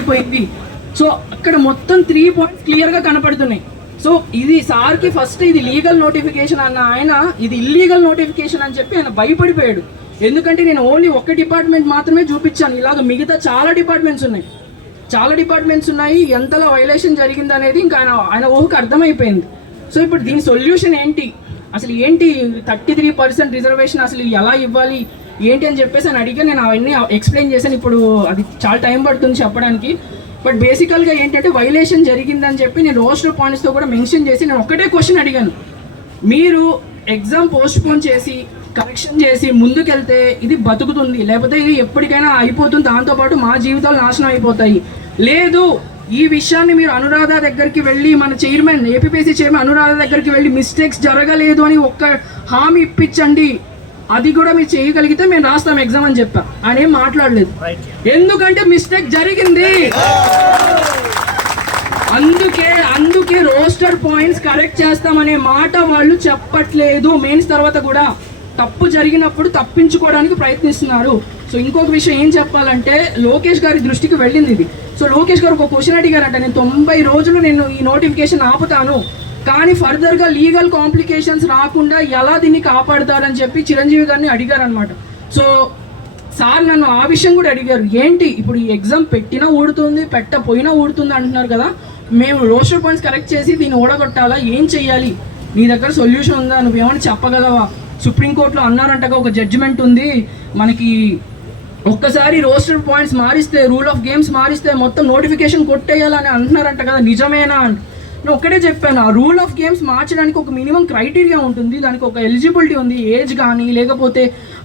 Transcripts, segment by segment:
అయిపోయింది. సో అక్కడ మొత్తం 3 పాయింట్స్ క్లియర్గా కనపడుతున్నాయి. సో ఇది సార్కి ఫస్ట్ ఇది లీగల్ నోటిఫికేషన్ అన్న ఆయన ఇది ఇల్లీగల్ నోటిఫికేషన్ అని చెప్పి ఆయన భయపడిపోయాడు. ఎందుకంటే నేను ఓన్లీ ఒక డిపార్ట్మెంట్ మాత్రమే చూపించాను, ఇలాగ మిగతా చాలా డిపార్ట్మెంట్స్ ఉన్నాయి. ఎంతలా వైలేషన్ జరిగింది అనేది ఇంకా ఆయన ఊహకు అర్థమైపోయింది. సో ఇప్పుడు దీని సొల్యూషన్ ఏంటి, అసలు ఏంటి 33% రిజర్వేషన్ అసలు ఎలా ఇవ్వాలి ఏంటి అని చెప్పేసి అని అడిగి నేను అవన్నీ ఎక్స్ప్లెయిన్ చేశాను. ఇప్పుడు అది చాలా టైం పడుతుంది చెప్పడానికి. బట్ బేసికల్గా ఏంటంటే వైలేషన్ జరిగిందని చెప్పి నేను రోస్టర్ పాయింట్స్తో కూడా మెన్షన్ చేసి నేను ఒకటే క్వశ్చన్ అడిగాను, మీరు ఎగ్జామ్ పోస్ట్పోన్ చేసి కరెక్షన్ చేసి ముందుకెళ్తే ఇది బతుకుతుంది, లేకపోతే ఇది ఎప్పటికైనా అయిపోతుంది, దాంతోపాటు మా జీవితాలు నాశనం అయిపోతాయి. లేదు ఈ విషయాన్ని మీరు అనురాధ దగ్గరికి వెళ్ళి మన చైర్మన్ ఏపీపీఎస్సీ చైర్మన్ అనురాధ దగ్గరికి వెళ్ళి మిస్టేక్స్ జరగలేదు అని ఒక్క హామీ ఇప్పించండి, అది కూడా మీరు చేయగలిగితే మేము రాస్తాం ఎగ్జామ్ అని చెప్పా. ఆయన ఏం మాట్లాడలేదు, ఎందుకంటే మిస్టేక్ జరిగింది. అందుకే రోస్టర్ పాయింట్స్ కరెక్ట్ చేస్తామనే మాట వాళ్ళు చెప్పట్లేదు. మెయిన్స్ తర్వాత కూడా తప్పు జరిగినప్పుడు తప్పించుకోవడానికి ప్రయత్నిస్తున్నారు. సో ఇంకొక విషయం ఏం చెప్పాలంటే లోకేష్ గారి దృష్టికి వెళ్ళింది ఇది. సో లోకేష్ గారు ఒక క్వశ్చన్ అడిగారంట, నేను 90 రోజులు నేను ఈ నోటిఫికేషన్ ఆపుతాను, కానీ ఫర్దర్గా లీగల్ కాంప్లికేషన్స్ రాకుండా ఎలా దీన్ని కాపాడుతారని చెప్పి చిరంజీవి గారిని అడిగారనమాట. సో సార్ నన్ను ఆ విషయం కూడా అడిగారు, ఏంటి ఇప్పుడు ఈ ఎగ్జామ్ పెట్టినా ఊడుతుంది పెట్టపోయినా ఊడుతుంది అంటున్నారు కదా, మేము రోస్టర్ పాయింట్స్ కరెక్ట్ చేసి దీన్ని ఓడగొట్టాలా, ఏం చెయ్యాలి, నీ దగ్గర సొల్యూషన్ ఉందా, నువ్వేమైనా చెప్పగలవా, సుప్రీంకోర్టులో అన్నారంటగా ఒక జడ్జిమెంట్ ఉంది మనకి, ఒక్కసారి రోస్టర్ పాయింట్స్ మారిస్తే రూల్ ఆఫ్ గేమ్స్ మారిస్తే మొత్తం నోటిఫికేషన్ కొట్టేయాలని అంటున్నారంట కదా, నిజమేనా అంటే నేను ఒక్కడే చెప్పాను, ఆ రూల్ ఆఫ్ గేమ్స్ మార్చడానికి ఒక మినిమం క్రైటీరియా ఉంటుంది, దానికి ఒక ఎలిజిబిలిటీ ఉంది, ఏజ్ కానీ లేకపోతే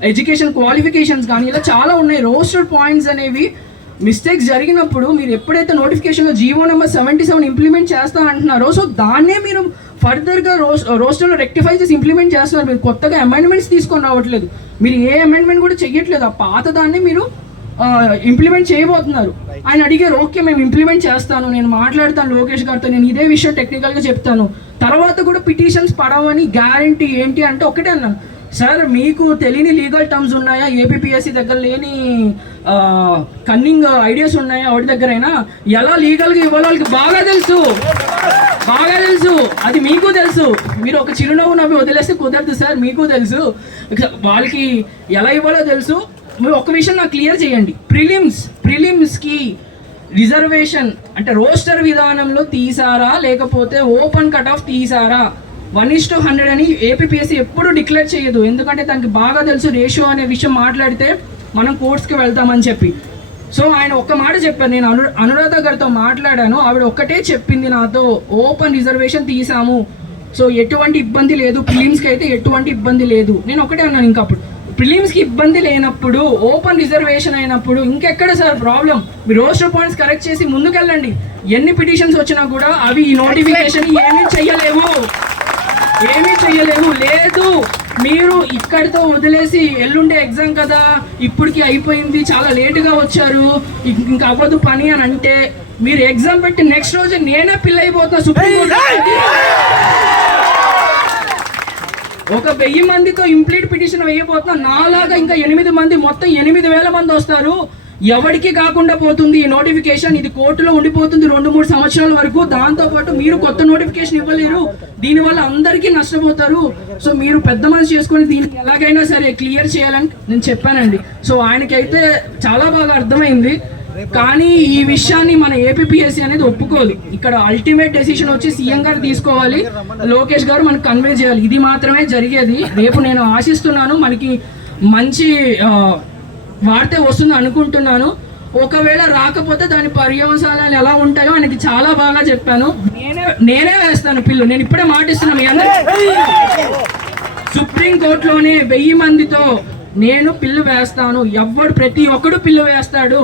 ఎడ్యుకేషన్ క్వాలిఫికేషన్స్ కానీ ఇలా చాలా ఉన్నాయి. రోస్టర్ పాయింట్స్ అనేవి మిస్టేక్స్ జరిగినప్పుడు మీరు ఎప్పుడైతే నోటిఫికేషన్లో జీవో నెంబర్ 77 ఇంప్లిమెంట్ చేస్తా అంటున్నారో, సో దాన్నే మీరు ఫర్దర్గా రోస్టర్లో రెక్టిఫై చేసి ఇంప్లిమెంట్ చేస్తున్నారు. మీరు కొత్తగా అమెండ్మెంట్స్ తీసుకొని రావట్లేదు, మీరు ఏ అమెండ్మెంట్ కూడా చెయ్యట్లేదు, ఆ పాత దాన్ని మీరు ఇంప్లిమెంట్ చేయబోతున్నారు. ఆయన అడిగారు, ఓకే మేము ఇంప్లిమెంట్ చేస్తాను, నేను మాట్లాడతాను లోకేష్ గారితో, నేను ఇదే విషయం టెక్నికల్గా చెప్తాను, తర్వాత కూడా పిటిషన్స్ పడవని గ్యారంటీ ఏంటి అంటే ఒకటే అన్నాను, సార్ మీకు తెలియని లీగల్ టర్మ్స్ ఉన్నాయా, ఏపీపీఎస్సీ దగ్గర లేని కన్నింగ్ ఐడియాస్ ఉన్నాయా వాటి దగ్గరైనా, ఎలా లీగల్గా ఇవ్వాలో వాళ్ళకి బాగా తెలుసు, అది మీకు తెలుసు. మీరు ఒక చిరునవ్వు నవ్వి వదిలేస్తే కుదరదు సార్, మీకు తెలుసు వాళ్ళకి ఎలా ఇవ్వాలో తెలుసు. మీరు ఒక విషయం నాకు క్లియర్ చేయండి, ప్రిలిమ్స్కి రిజర్వేషన్ అంటే రోస్టర్ విధానంలో తీసారా లేకపోతే ఓపెన్ కట్ ఆఫ్ తీసారా, 1:100 అని ఏపీపీఎస్సీ ఎప్పుడు డిక్లేర్ చేయదు, ఎందుకంటే దానికి బాగా తెలుసు రేషియో అనే విషయం మాట్లాడితే మనం కోర్ట్స్కి వెళ్తామని చెప్పి. సో ఆయన ఒక్క మాట చెప్పారు, నేను అనురాధ గారితో మాట్లాడాను, ఆవిడ ఒక్కటే చెప్పింది నాతో, ఓపెన్ రిజర్వేషన్ తీసాము, సో ఎటువంటి ఇబ్బంది లేదు, ప్రిలిమ్స్కి అయితే ఎటువంటి ఇబ్బంది లేదు. నేను ఒకటే అన్నాను, ఇంకా అప్పుడు ప్రిలిమ్స్కి ఇబ్బంది లేనప్పుడు ఓపెన్ రిజర్వేషన్ అయినప్పుడు ఇంకెక్కడ సార్ ప్రాబ్లం, మీరు రోస్టర్ పాయింట్స్ కరెక్ట్ చేసి ముందుకెళ్ళండి, ఎన్ని పిటిషన్స్ వచ్చినా కూడా అవి ఈ నోటిఫికేషన్ ఏమీ చెయ్యలేవు. లేదు మీరు ఇక్కడితో వదిలేసి ఎల్లుండే ఎగ్జామ్ కదా, ఇప్పటికి అయిపోయింది, చాలా లేటుగా వచ్చారు, ఇంకా అవ్వదు పని అని అంటే మీరు ఎగ్జామ్ పెట్టి నెక్స్ట్ రోజు నేనే పిల్ అయిపోతున్నా సుప్రీంకోర్టు. ఒక 1000 మందితో ఇంప్లీట్ పిటిషన్ వేయబోతున్నా, నాలాగా ఇంకా 8 మంది, మొత్తం 8000 మంది వస్తారు, ఎవరికి కాకుండా పోతుంది ఈ నోటిఫికేషన్, ఇది కోర్టులో ఉండిపోతుంది 2-3 సంవత్సరాల వరకు, దాంతోపాటు మీరు కొత్త నోటిఫికేషన్ ఇవ్వలేరు, దీనివల్ల అందరికీ నష్టపోతారు. సో మీరు పెద్ద మనసు చేసుకొని దీనికి ఎలాగైనా సరే క్లియర్ చేయాలని నేను చెప్పానండి. సో ఆయనకైతే చాలా బాగా అర్థమైంది, కానీ ఈ విషయాన్ని మన ఏపీపీఎస్సీ అనేది ఒప్పుకోదు. ఇక్కడ అల్టిమేట్ డెసిషన్ వచ్చి సీఎం గారు తీసుకోవాలి, లోకేష్ గారు మనకు కన్వే చేయాలి, ఇది మాత్రమే జరిగేది. రేపు నేను ఆశిస్తున్నాను మనకి మంచి వార్త వస్తుంది అనుకుంటున్నాను. ఒకవేళ రాకపోతే దాని పర్యవసానాలు ఎలా ఉంటాయో ఆయనకి చాలా బాగా చెప్పాను. నేనే వేస్తాను పిల్లు, నేను ఇప్పుడే మాటిస్తున్నాను మీ అందరూ. సుప్రీంకోర్టులోనే 1000 మందితో నేను పిల్లు వేస్తాను, ప్రతి ఒక్కడు పిల్లు వేస్తాడు.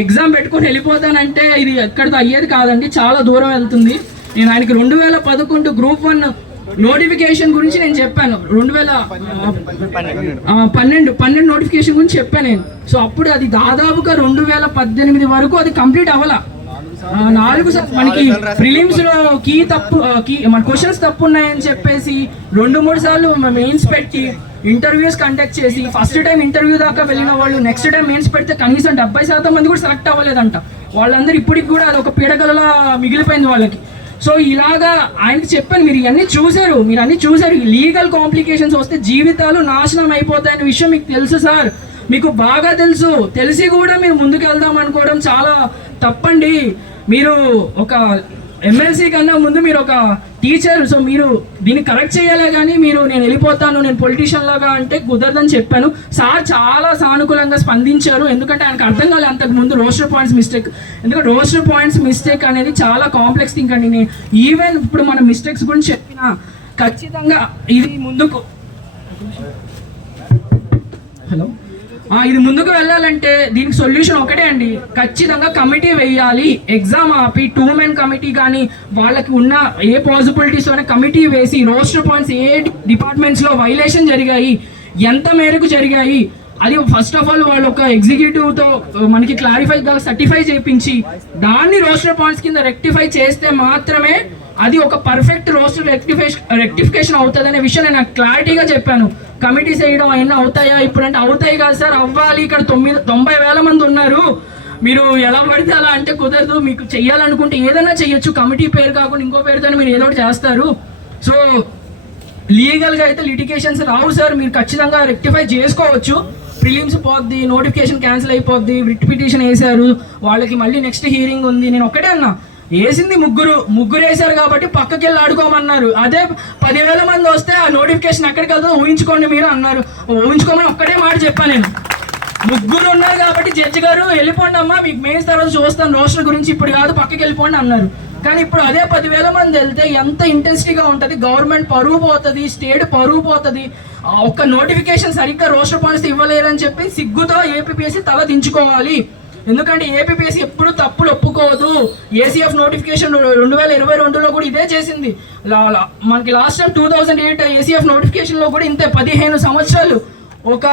ఎగ్జామ్ పెట్టుకొని వెళ్ళిపోతానంటే ఇది ఎక్కడితో అయ్యేది కాదండి, చాలా దూరం వెళ్తుంది. నేను ఆయనకి 2011 గ్రూప్ 1 నోటిఫికేషన్ గురించి నేను చెప్పాను, 2012 నోటిఫికేషన్ గురించి చెప్పాను నేను. సో అప్పుడు అది దాదాపుగా 2018 వరకు అది కంప్లీట్ అవ్వాలా. 4 మనకి ప్రిలిమ్స్ లో మన క్వశ్చన్స్ తప్పు ఉన్నాయని చెప్పేసి 2-3 సార్లు మెయిన్స్ పెట్టి ఇంటర్వ్యూస్ కండక్ట్ చేసి ఫస్ట్ టైం ఇంటర్వ్యూ దాకా వెళ్ళిన వాళ్ళు నెక్స్ట్ టైం మెయిన్స్ పెడితే కనీసం 70% మంది కూడా సెలెక్ట్ అవ్వలేదంట. వాళ్ళందరూ ఇప్పటికి కూడా అదొక పీడకలలా మిగిలిపోయింది వాళ్ళకి. సో ఇలాగా ఆయనకి చెప్పాను, మీరు ఇవన్నీ చూశారు, మీరు అన్ని చూశారు. లీగల్ కాంప్లికేషన్స్ వస్తే జీవితాలు నాశనం అయిపోతాయనే విషయం మీకు తెలుసు సార్, మీకు బాగా తెలుసు. తెలిసి కూడా మీరు ముందుకు వెళ్దాం అనుకోవడం చాలా తప్పండి. మీరు ఒక ఎమ్మెల్సీ కన్నా ముందు మీరు ఒక టీచర్, సో మీరు దీన్ని కరెక్ట్ చేయాలా కానీ మీరు నేను వెళ్ళిపోతాను, నేను పొలిటీషియన్ లాగా అంటే కుదరదని చెప్పాను. సార్ చాలా సానుకూలంగా స్పందించారు, ఎందుకంటే ఆయనకు అర్థం కాలేదు అంతకు ముందు రోస్టర్ పాయింట్స్ మిస్టేక్. ఎందుకంటే రోస్టర్ పాయింట్స్ మిస్టేక్ అనేది చాలా కాంప్లెక్స్ థింగ్ అండి. నేను ఈవెన్ ఇప్పుడు మన మిస్టేక్స్ గురించి చెప్పినా ఖచ్చితంగా ఇది ముందుకు ఇది ముందుకు వెళ్ళాలంటే దీనికి సొల్యూషన్ ఒకటే అండి, ఖచ్చితంగా కమిటీ వేయాలి. ఎగ్జామ్ ఆపి 2-man కమిటీ కానీ వాళ్ళకి ఉన్న ఏ పాసిబిలిటీస్ అనే కమిటీ వేసి రోస్టర్ పాయింట్స్ ఏ డిపార్ట్మెంట్స్లో వైలేషన్ జరిగాయి, ఎంత మేరకు జరిగాయి, అది ఫస్ట్ ఆఫ్ ఆల్ వాళ్ళు ఒక ఎగ్జిక్యూటివ్తో మనకి క్లారిఫై సర్టిఫై చేయించి దాన్ని రోస్టర్ పాయింట్స్ కింద రెక్టిఫై చేస్తే మాత్రమే అది ఒక పర్ఫెక్ట్ రోస్టర్ రెక్టిఫికేషన్ అవుతుంది అనే విషయం నేను క్లారిటీగా చెప్పాను. కమిటీస్ వేయడం అయినా అవుతాయా ఇప్పుడంటే అవుతాయి కాదు సార్, అవ్వాలి. ఇక్కడ 90,000 మంది ఉన్నారు, మీరు ఎలా పడితే అలా అంటే కుదరదు. మీకు చెయ్యాలనుకుంటే ఏదైనా చెయ్యొచ్చు, కమిటీ పేరు కాకుండా ఇంకో పేరుతో మీరు ఏదో ఒకటి చేస్తారు. సో లీగల్గా అయితే లిటిగేషన్స్ రావు సార్, మీరు ఖచ్చితంగా రెక్టిఫై చేసుకోవచ్చు. ప్రిలిమ్స్ పోద్ది, నోటిఫికేషన్ క్యాన్సిల్ అయిపోద్ది, రిట్ పిటిషన్ వేశారు, వాళ్ళకి మళ్ళీ నెక్స్ట్ హీరింగ్ ఉంది. నేను ఒక్కటే అన్నా, వేసింది ముగ్గురు వేశారు కాబట్టి పక్కకి వెళ్ళి ఆడుకోమన్నారు. అదే 10,000 మంది వస్తే ఆ నోటిఫికేషన్ ఎక్కడికి వెళ్తుందో ఊహించుకోండి మీరు అన్నారు. ఊహించుకోమని ఒక్కటే మాట చెప్పాను నేను. ముగ్గురు ఉన్నారు కాబట్టి జడ్జి గారు వెళ్ళిపోండి అమ్మా, మీకు మెయిన్స్ తర్వాత చూస్తాను రోస్టర్ గురించి, ఇప్పుడు కాదు పక్కకి వెళ్ళిపోండి అన్నారు. కానీ ఇప్పుడు అదే 10,000 మంది వెళ్తే ఎంత ఇంటెన్సిటీగా ఉంటుంది, గవర్నమెంట్ పరువు పోతుంది, స్టేట్ పరువు పోతుంది. ఒక్క నోటిఫికేషన్ సరిగ్గా రోస్టర్ పాయింట్స్ ఇవ్వలేరని చెప్పి సిగ్గుతో ఏపీపీఎస్సీ తల దించుకోవాలి. ఎందుకంటే ఏపీపీఎస్సీ ఎప్పుడు తప్పులు ఒప్పుకోదు. ఏసీఎఫ్ నోటిఫికేషన్ 2022లో కూడా ఇదే చేసింది. మనకి లాస్ట్ టైం 2008 ఏసీఎఫ్ నోటిఫికేషన్లో కూడా ఇంతే 15 సంవత్సరాలు ఒక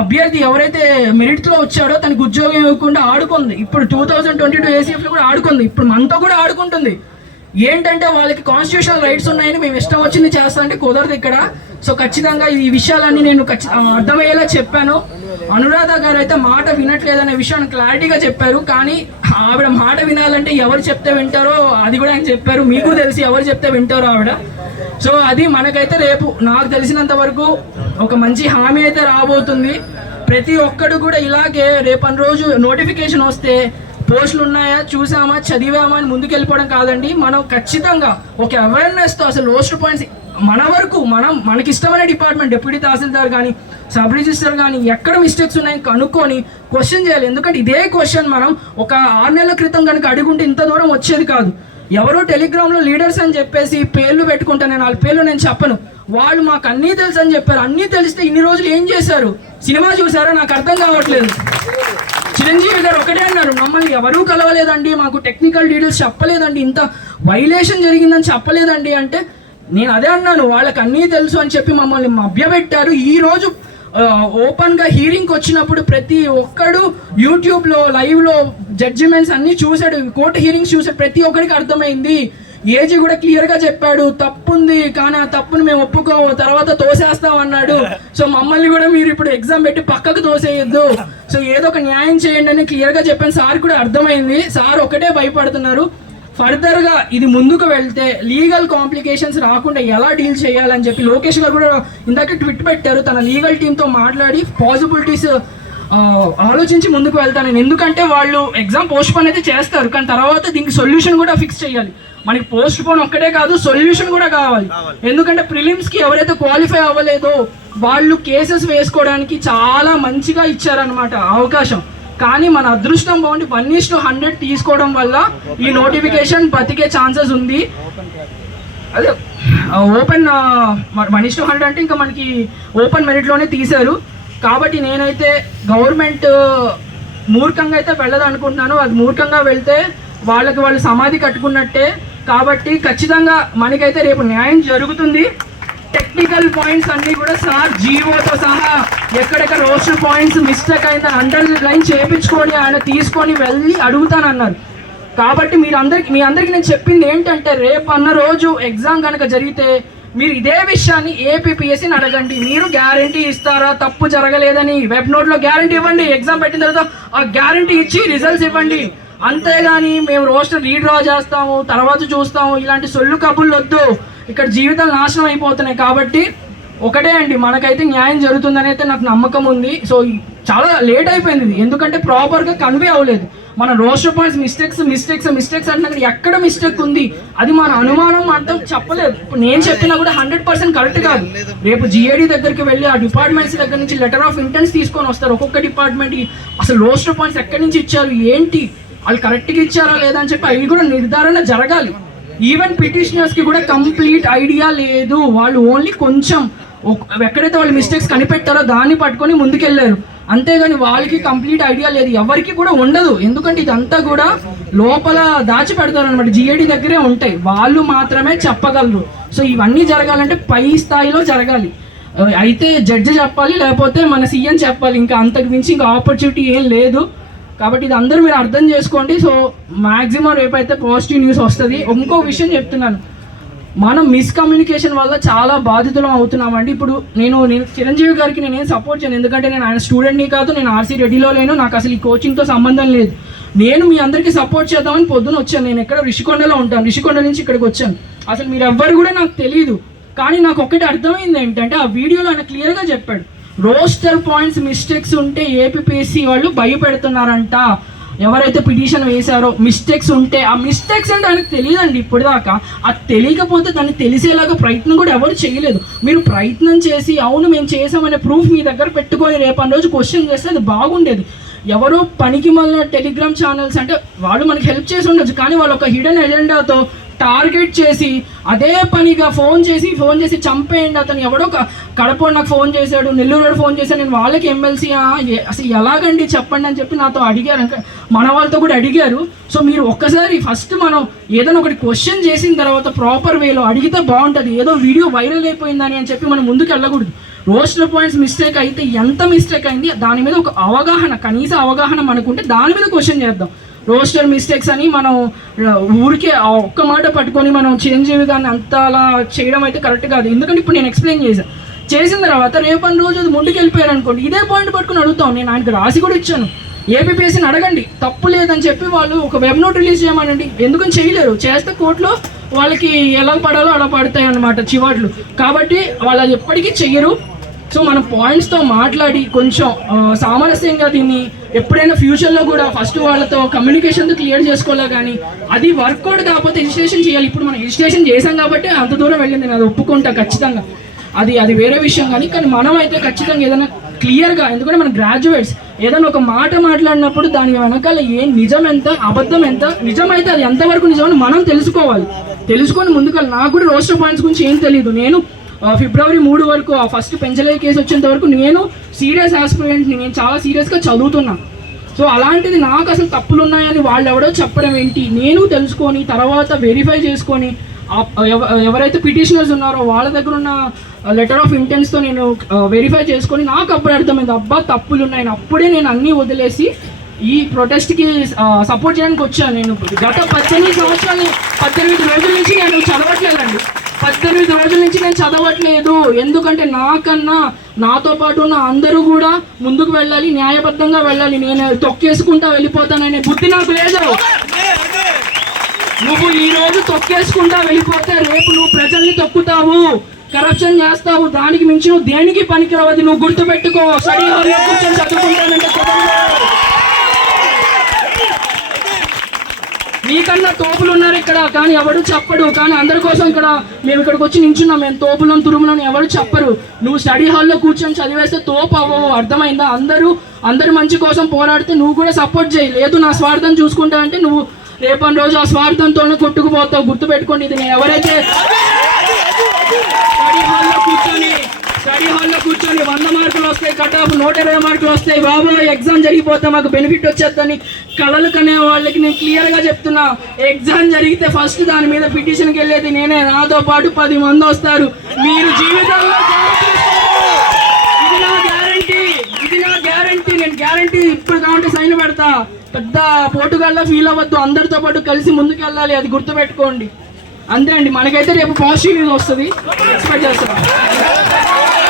అభ్యర్థి ఎవరైతే మెరిట్లో వచ్చాడో తనకు ఉద్యోగం ఇవ్వకుండా ఆడుకుంది. ఇప్పుడు 2022 ఏసీఎఫ్లో కూడా ఆడుకుంది, ఇప్పుడు మనతో కూడా ఆడుకుంటుంది. ఏంటంటే వాళ్ళకి కాన్స్టిట్యూషనల్ రైట్స్ ఉన్నాయని మేము ఇష్టం వచ్చింది చేస్తా అంటే కుదరదు ఇక్కడ. సో ఖచ్చితంగా ఈ విషయాలన్నీ నేను అర్థమయ్యేలా చెప్పాను. అనురాధ గారు అయితే మాట వినట్లేదనే విషయాన్ని క్లారిటీగా చెప్పారు. కానీ ఆవిడ మాట వినాలంటే ఎవరు చెప్తే వింటారో అది కూడా ఆయన చెప్పారు, మీకు తెలిసి ఎవరు చెప్తే వింటారో ఆవిడ. సో అది మనకైతే రేపు నాకు తెలిసినంత వరకు ఒక మంచి హామీ అయితే రాబోతుంది. ప్రతి ఒక్కడు కూడా ఇలాగే రేపటి రోజు నోటిఫికేషన్ వస్తే పోస్టులు ఉన్నాయా చూసామా చదివామా అని ముందుకెళ్ళిపోవడం కాదండి. మనం ఖచ్చితంగా ఒక అవేర్నెస్తో అసలు రోస్టర్ పాయింట్స్ మన వరకు మనకి ఇష్టమైన డిపార్ట్మెంట్ డిప్యూటీ తహసీల్దార్ కానీ సబ్ రిజిస్టర్ కానీ ఎక్కడ మిస్టేక్స్ ఉన్నాయని కనుక్కొని క్వశ్చన్ చేయాలి. ఎందుకంటే ఇదే క్వశ్చన్ మనం ఒక 6 నెలల క్రితం కనుక అడుగుంటే ఇంత దూరం వచ్చేది కాదు. ఎవరో టెలిగ్రామ్లో లీడర్స్ అని చెప్పేసి పేర్లు పెట్టుకుంటాను, నేను వాళ్ళ పేర్లు నేను చెప్పను. వాళ్ళు మాకు అన్నీ తెలుసు అని చెప్పారు. అన్నీ తెలిస్తే ఇన్ని రోజులు ఏం చేశారు? సినిమా చూసారా? నాకు అర్థం కావట్లేదు. చిరంజీవి గారు ఒకటే అన్నారు, మమ్మల్ని ఎవరూ కలవలేదండి, మాకు టెక్నికల్ డీటెయిల్స్ చెప్పలేదండి, ఇంత వైలేషన్ జరిగిందని చెప్పలేదండి అంటే నేను అదే అన్నాను, వాళ్ళకి అన్నీ తెలుసు అని చెప్పి మమ్మల్ని మభ్యపెట్టారు. ఈరోజు ఓపెన్గా హీరింగ్కి వచ్చినప్పుడు ప్రతి ఒక్కడు యూట్యూబ్లో లైవ్లో జడ్జిమెంట్స్ అన్నీ చూశాడు, కోర్టు హీరింగ్స్ చూసాడు, ప్రతి ఒక్కరికి అర్థమైంది. ఏజీ కూడా క్లియర్గా చెప్పాడు తప్పు ఉంది, కానీ ఆ తప్పుని మేము ఒప్పుకోము, తర్వాత తోసేస్తామన్నాడు. సో మమ్మల్ని కూడా మీరు ఇప్పుడు ఎగ్జామ్ పెట్టి పక్కకు తోసేయద్దు, సో ఏదో ఒక న్యాయం చేయండి అని క్లియర్గా చెప్పాను. సార్ కూడా అర్థమైంది. సార్ ఒకటే భయపడుతున్నారు, ఫర్దర్గా ఇది ముందుకు వెళ్తే లీగల్ కాంప్లికేషన్స్ రాకుండా ఎలా డీల్ చేయాలని చెప్పి లోకేష్ గారు కూడా ఇందాక ట్విట్ పెట్టారు. తన లీగల్ టీంతో మాట్లాడి పాసిబిలిటీస్ ఆలోచించి ముందుకు వెళ్తాను. ఎందుకంటే వాళ్ళు ఎగ్జామ్ పోస్ట్ పోన్ అయితే చేస్తారు, కానీ తర్వాత దీనికి సొల్యూషన్ కూడా ఫిక్స్ చేయాలి. మనకి పోస్ట్ పోన్ ఒక్కటే కాదు, సొల్యూషన్ కూడా కావాలి. ఎందుకంటే ప్రిలిమ్స్కి ఎవరైతే క్వాలిఫై అవ్వలేదో వాళ్ళు కేసెస్ వేసుకోవడానికి చాలా మంచిగా ఇచ్చారనమాట అవకాశం. కానీ మన అదృష్టం బాగుండి 1:100 తీసుకోవడం వల్ల ఈ నోటిఫికేషన్ బతికే ఛాన్సెస్ ఉంది. అదే ఓపెన్ 1:100 అంటే ఇంకా మనకి ఓపెన్ మెరిట్లోనే తీశారు. కాబట్టి నేనైతే గవర్నమెంట్ మూర్ఖంగా అయితే వెళ్ళదు అనుకుంటున్నాను. అది మూర్ఖంగా వెళ్తే వాళ్ళకి వాళ్ళు సమాధి కట్టుకున్నట్టే. కాబట్టి ఖచ్చితంగా మనకైతే రేపు న్యాయం జరుగుతుంది. టెక్నికల్ పాయింట్స్ అన్నీ కూడా సార్ జీవోతో సహా ఎక్కడెక్కడ రోస్టర్ పాయింట్స్ మిస్టేక్ అయిందని అండర్లైన్ చేయించుకొని ఆయన తీసుకొని వెళ్ళి అడుగుతానన్నారు. కాబట్టి మీ అందరికి నేను చెప్పింది ఏంటంటే రేపు అన్న రోజు ఎగ్జామ్ కనుక జరిగితే మీరు ఇదే విషయాన్ని ఏపీపీఎస్సీని అడగండి. మీరు గ్యారంటీ ఇస్తారా తప్పు జరగలేదని? వెబ్ నోట్లో గ్యారంటీ ఇవ్వండి, ఎగ్జామ్ పెట్టిన తర్వాత ఆ గ్యారంటీ ఇచ్చి రిజల్ట్స్ ఇవ్వండి. అంతేగాని మేము రోస్టర్ రీడ్రా చేస్తాము తర్వాత చూస్తాము ఇలాంటి సొల్లు కబుర్లు వద్దు. ఇక్కడ జీవితాలు నాశనం అయిపోతున్నాయి. కాబట్టి ఒకటే అండి, మనకైతే న్యాయం జరుగుతుందని అయితే నాకు నమ్మకం ఉంది. సో చాలా లేట్ అయిపోయింది ఇది, ఎందుకంటే ప్రాపర్గా కన్వే అవ్వలేదు. మన రోస్టర్ పాయింట్స్ మిస్టేక్స్ అంటే ఎక్కడ మిస్టేక్ ఉంది అది మన అనుమానం అంతా చెప్పలేదు. ఇప్పుడు నేను చెప్పినా కూడా 100% కరెక్ట్ కాదు. రేపు జిఏడి దగ్గరికి వెళ్ళి ఆ డిపార్ట్మెంట్స్ దగ్గర నుంచి లెటర్ ఆఫ్ ఇంటెన్స్ తీసుకొని వస్తారు. ఒక్కొక్క డిపార్ట్మెంట్కి అసలు రోస్టర్ పాయింట్స్ ఎక్కడి నుంచి ఇచ్చారు, ఏంటి, వాళ్ళు కరెక్ట్గా ఇచ్చారా లేదా అని చెప్పి అవి కూడా నిర్ధారణ జరగాలి. ఈవెన్ పిటిషనర్స్కి కూడా కంప్లీట్ ఐడియా లేదు. వాళ్ళు ఓన్లీ కొంచెం ఎక్కడైతే వాళ్ళు మిస్టేక్స్ కనిపెట్టారో దాన్ని పట్టుకొని ముందుకెళ్ళారు. అంతేగాని వాళ్ళకి కంప్లీట్ ఐడియా లేదు, ఎవరికి కూడా ఉండదు. ఎందుకంటే ఇదంతా కూడా లోపల దాచి పెడతారు అనమాట, జిఏడి దగ్గరే ఉంటాయి, వాళ్ళు మాత్రమే చెప్పగలరు. సో ఇవన్నీ జరగాలంటే పై స్థాయిలో జరగాలి. అయితే జడ్జి చెప్పాలి, లేకపోతే మన సీఎం చెప్పాలి. ఇంకా అంతకు మించి ఇంకా ఆపర్చునిటీ ఏం లేదు. కాబట్టి ఇది అందరూ మీరు అర్థం చేసుకోండి. సో మ్యాక్సిమం రేపైతే పాజిటివ్ న్యూస్ వస్తుంది. ఇంకో విషయం చెప్తున్నాను, మనం మిస్కమ్యూనికేషన్ వల్ల చాలా బాధితులం అవుతున్నామండి. ఇప్పుడు నేను చిరంజీవి గారికి నేనేం సపోర్ట్ చేయను, ఎందుకంటే నేను ఆయన స్టూడెంట్ని కాదు, నేను ఆర్సీ రెడ్డిలో లేను, నాకు అసలు ఈ కోచింగ్తో సంబంధం లేదు. నేను మీ అందరికీ సపోర్ట్ చేద్దామని పొద్దున వచ్చాను. నేను ఎక్కడ రిషికొండలో ఉంటాను, రిషికొండ నుంచి ఇక్కడికి వచ్చాను. అసలు మీరు ఎవ్వరు కూడా నాకు తెలియదు. కానీ నాకు ఒకటి అర్థమైంది ఏంటంటే, ఆ వీడియోలో ఆయన క్లియర్గా చెప్పాడు, రోస్టర్ పాయింట్స్ మిస్టేక్స్ ఉంటే ఏపీపీఎస్సీ వాళ్ళు భయపెడుతున్నారంట. ఎవరైతే పిటిషన్ వేశారో మిస్టేక్స్ ఉంటే, ఆ మిస్టేక్స్ అంటే ఆయనకు తెలియదండి ఇప్పటిదాకా. అది తెలియకపోతే దాన్ని తెలిసేలాగా ప్రయత్నం కూడా ఎవరు చేయలేదు. మీరు ప్రయత్నం చేసి అవును మేము చేసామనే ప్రూఫ్ మీ దగ్గర పెట్టుకొని రేపటి రోజు క్వశ్చన్ చేస్తే అది బాగుండేది. ఎవరో పనికి మళ్ళీ టెలిగ్రామ్ ఛానల్స్ అంటే వాళ్ళు మనకి హెల్ప్ చేసి ఉండొచ్చు, కానీ వాళ్ళు ఒక హిడెన్ ఎజెండాతో టార్గెట్ చేసి అదే పనిగా ఫోన్ చేసి చంపేయండి అతను. ఎవడో కడప నాకు ఫోన్ చేశాడు, నెల్లూరు ఫోన్ చేశాడు, నేను వాళ్ళకి ఎమ్మెల్సీ అసలు ఎలాగండి చెప్పండి అని చెప్పి నాతో అడిగారు. ఇంకా మన వాళ్ళతో కూడా అడిగారు. సో మీరు ఒక్కసారి ఫస్ట్ మనం ఏదైనా ఒకటి క్వశ్చన్ చేసిన తర్వాత ప్రాపర్ వేలో అడిగితే బాగుంటుంది. ఏదో వీడియో వైరల్ అయిపోయిందని అని చెప్పి మనం ముందుకు వెళ్ళకూడదు. రోస్టర్ పాయింట్స్ మిస్టేక్ అయితే ఎంత మిస్టేక్ అయింది దాని మీద ఒక అవగాహన, కనీస అవగాహన మనకుంటే దాని మీద క్వశ్చన్ చేద్దాం. రోస్టర్ మిస్టేక్స్ అని మనం ఊరికే ఒక్క మాట పట్టుకొని మనం చిరంజీవి గారిని అంతలా చేయడం అయితే కరెక్ట్ కాదు. ఎందుకంటే ఇప్పుడు నేను ఎక్స్ప్లెయిన్ చేసిన తర్వాత రేపటి రోజు అది ముందుకు వెళ్ళిపోయారు అనుకోండి, ఇదే పాయింట్ పట్టుకుని అడుగుతాం. నేను ఆయనకు రాసి కూడా ఇచ్చాను, ఏపీపీఎస్సీని అడగండి, తప్పు లేదని చెప్పి వాళ్ళు ఒక వెబ్ నోట్ రిలీజ్ చేయమనండి. ఎందుకని చేయలేరు, చేస్తే కోర్టులో వాళ్ళకి ఎలా పడాలో అలా పడతాయి అన్నమాట చివాట్లు. కాబట్టి వాళ్ళు అది ఎప్పటికీ చెయ్యరు. సో మనం పాయింట్స్తో మాట్లాడి కొంచెం సామరస్యంగా దీన్ని ఎప్పుడైనా ఫ్యూచర్లో కూడా ఫస్ట్ వాళ్ళతో కమ్యూనికేషన్తో క్లియర్ చేసుకోలే. కానీ అది వర్కౌట్ కాకపోతే రిజిస్ట్రేషన్ చేయాలి. ఇప్పుడు మనం రిజిస్ట్రేషన్ చేసాం కాబట్టి అంత దూరం వెళ్ళింది, నేను అది ఒప్పుకుంటా ఖచ్చితంగా, అది వేరే విషయం. కానీ మనం అయితే ఖచ్చితంగా ఏదైనా క్లియర్గా, ఎందుకంటే మన గ్రాడ్యుయేట్స్ ఏదైనా ఒక మాట మాట్లాడినప్పుడు దాని వెనకాల ఏం నిజం ఎంత అబద్ధం ఎంత, నిజమైతే అది ఎంతవరకు నిజమని మనం తెలుసుకొని ముందుకు. నాకు కూడా రోస్టర్ పాయింట్స్ గురించి ఏం తెలియదు. నేను ఫిబ్రవరి 3 వరకు ఆ ఫస్ట్ పెంచలే కేసు వచ్చేంత వరకు నేను సీరియస్ ఆస్పిరెంట్ని, నేను చాలా సీరియస్గా చదువుతున్నాను. సో అలాంటిది నాకు అసలు తప్పులు ఉన్నాయని వాళ్ళు ఎవడో చెప్పడం ఏంటి, నేను తెలుసుకొని తర్వాత వెరిఫై చేసుకొని ఎవరైతే పిటిషనర్స్ ఉన్నారో వాళ్ళ దగ్గర ఉన్న లెటర్ ఆఫ్ ఇంటెన్స్తో నేను వెరిఫై చేసుకొని నాకు అప్పుడు అర్థమైంది అబ్బా తప్పులు ఉన్నాయని. అప్పుడే నేను అన్నీ వదిలేసి ఈ ప్రొటెస్ట్కి సపోర్ట్ చేయడానికి వచ్చాను. నేను గత 18 రోజుల నుంచి నేను చదవట్లేదండి. 18 రోజుల నుంచి నేను చదవట్లేదు. ఎందుకంటే నాకన్నా నాతో పాటు ఉన్న అందరూ కూడా ముందుకు వెళ్ళాలి, న్యాయబద్ధంగా వెళ్ళాలి. నేను తొక్కేసుకుంటా వెళ్ళిపోతాననే బుద్ధి నాకు లేదు. నువ్వు ఈరోజు తొక్కేసుకుంటా వెళ్ళిపోతే రేపు నువ్వు ప్రజల్ని తొక్కుతావు, కరప్షన్ చేస్తావు, దానికి మించి నువ్వు దేనికి పనికిరావది. నువ్వు గుర్తుపెట్టుకో. స్టడీ హాల్లో కూర్చొని చదువుకుంటానంటే మీకన్నా తోపులు ఉన్నారు ఇక్కడ, కానీ ఎవడు చెప్పడు. కానీ అందరి కోసం మేము ఇక్కడికి వచ్చి నించున్నాం, మేము తోపులను తురుములను ఎవరు చెప్పరు. నువ్వు స్టడీ హాల్లో కూర్చొని చదివేస్తే తోపు అవ్వవు, అర్థమైందా? అందరి మంచి కోసం పోరాడితే నువ్వు కూడా సపోర్ట్ చేయి. లేదు నా స్వార్థం చూసుకుంటా అంటే నువ్వు రేపటి రోజు ఆ స్వార్థంతోనే కొట్టుకుపోతావు. గుర్తుపెట్టుకోండి. ఇది నేను ఎవరైతే స్టడీ హాల్లో కూర్చొని 100 మార్కులు వస్తాయి, కట్ ఆఫ్ 120 మార్కులు వస్తాయి, బాబు ఎగ్జామ్ జరిగిపోతే మాకు బెనిఫిట్ వచ్చేద్దని కళలు కనే వాళ్ళకి నేను క్లియర్గా చెప్తున్నా. ఎగ్జామ్ జరిగితే ఫస్ట్ దాని మీద పిటిషన్కి వెళ్ళేది నేనే, నాతో పాటు 10 మంది వస్తారు. మీరు జీవితంలో ఇది నా గ్యారంటీ, నేను గ్యారంటీ ఇప్పుడు కావాలంటే సైన్ పెడతా. పెద్ద పోటుగాల్లో ఫీల్ అవ్వద్దు, అందరితో పాటు కలిసి ముందుకు వెళ్ళాలి, అది గుర్తుపెట్టుకోండి. అంతే అండి, మనకైతే రేపు పాజిటివ్ న్యూస్ వస్తుంది, ఎక్స్పెక్ట్ చేస్తాం.